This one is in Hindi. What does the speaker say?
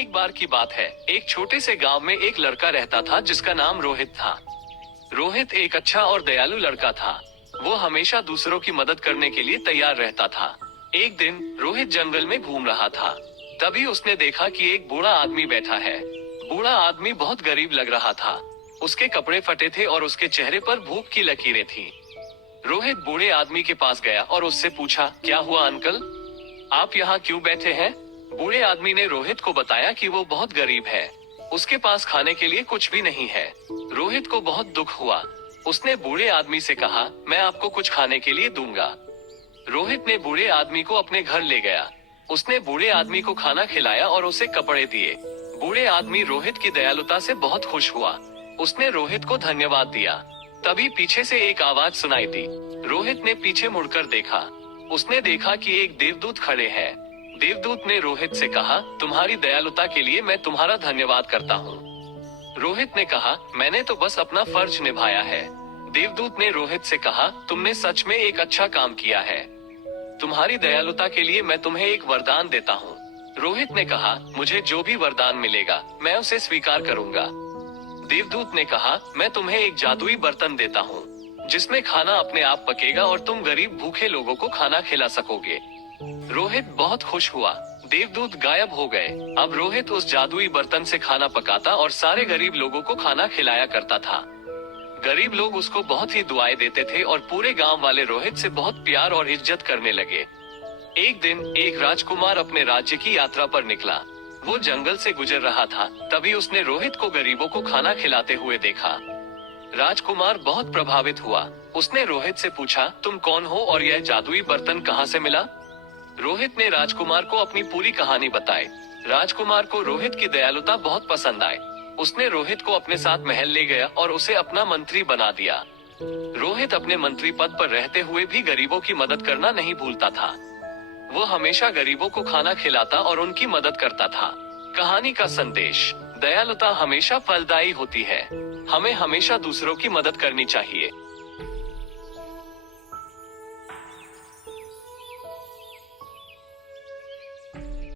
एक बार की बात है, एक छोटे से गांव में एक लड़का रहता था जिसका नाम रोहित था। रोहित एक अच्छा और दयालु लड़का था। वो हमेशा दूसरों की मदद करने के लिए तैयार रहता था। एक दिन रोहित जंगल में घूम रहा था। तभी उसने देखा कि एक बूढ़ा आदमी बैठा है। बूढ़ा आदमी बहुत गरीब लग रहा था। उसके कपड़े फटे थे और उसके चेहरे पर भूख की लकीरें थी। रोहित बूढ़े आदमी के पास गया और उससे पूछा, क्या हुआ अंकल, आप यहाँ क्यों बैठे हैं? बूढ़े आदमी ने रोहित को बताया कि वो बहुत गरीब है। उसके पास खाने के लिए कुछ भी नहीं है। रोहित को बहुत दुख हुआ। उसने बूढ़े आदमी से कहा, मैं आपको कुछ खाने के लिए दूंगा। रोहित ने बूढ़े आदमी को अपने घर ले गया। उसने बूढ़े आदमी को खाना खिलाया और उसे कपड़े दिए। बूढ़े आदमी रोहित की दयालुता से बहुत खुश हुआ। उसने रोहित को धन्यवाद दिया। तभी पीछे से एक आवाज सुनाई दी। रोहित ने पीछे मुड़कर देखा। उसने देखा कि एक देवदूत खड़े हैं। देवदूत ने रोहित से कहा, तुम्हारी दयालुता के लिए मैं तुम्हारा धन्यवाद करता हूँ। रोहित ने कहा, मैंने तो बस अपना फर्ज निभाया है। देवदूत ने रोहित से कहा, तुमने सच में एक अच्छा काम किया है। तुम्हारी दयालुता के लिए मैं तुम्हें एक वरदान देता हूँ। रोहित ने कहा, मुझे जो भी वरदान मिलेगा मैं उसे स्वीकार करूंगा। देवदूत ने कहा, मैं तुम्हें एक जादुई बर्तन देता हूँ जिसमें खाना अपने आप पकेगा और तुम गरीब भूखे लोगों को खाना खिला सकोगे। रोहित बहुत खुश हुआ। देवदूत गायब हो गए। अब रोहित उस जादुई बर्तन से खाना पकाता और सारे गरीब लोगों को खाना खिलाया करता था। गरीब लोग उसको बहुत ही दुआएं देते थे और पूरे गांव वाले रोहित से बहुत प्यार और इज्जत करने लगे। एक दिन एक राजकुमार अपने राज्य की यात्रा पर निकला। वो जंगल से गुजर रहा था। तभी उसने रोहित को गरीबों को खाना खिलाते हुए देखा। राजकुमार बहुत प्रभावित हुआ। उसने रोहित से पूछा, तुम कौन हो और यह जादुई बर्तन कहाँ से मिला? रोहित ने राजकुमार को अपनी पूरी कहानी बताई। राजकुमार को रोहित की दयालुता बहुत पसंद आई। उसने रोहित को अपने साथ महल ले गया और उसे अपना मंत्री बना दिया। रोहित अपने मंत्री पद पर रहते हुए भी गरीबों की मदद करना नहीं भूलता था। वो हमेशा गरीबों को खाना खिलाता और उनकी मदद करता था। कहानी का संदेश, दयालुता हमेशा फलदायी होती है। हमें हमेशा दूसरों की मदद करनी चाहिए।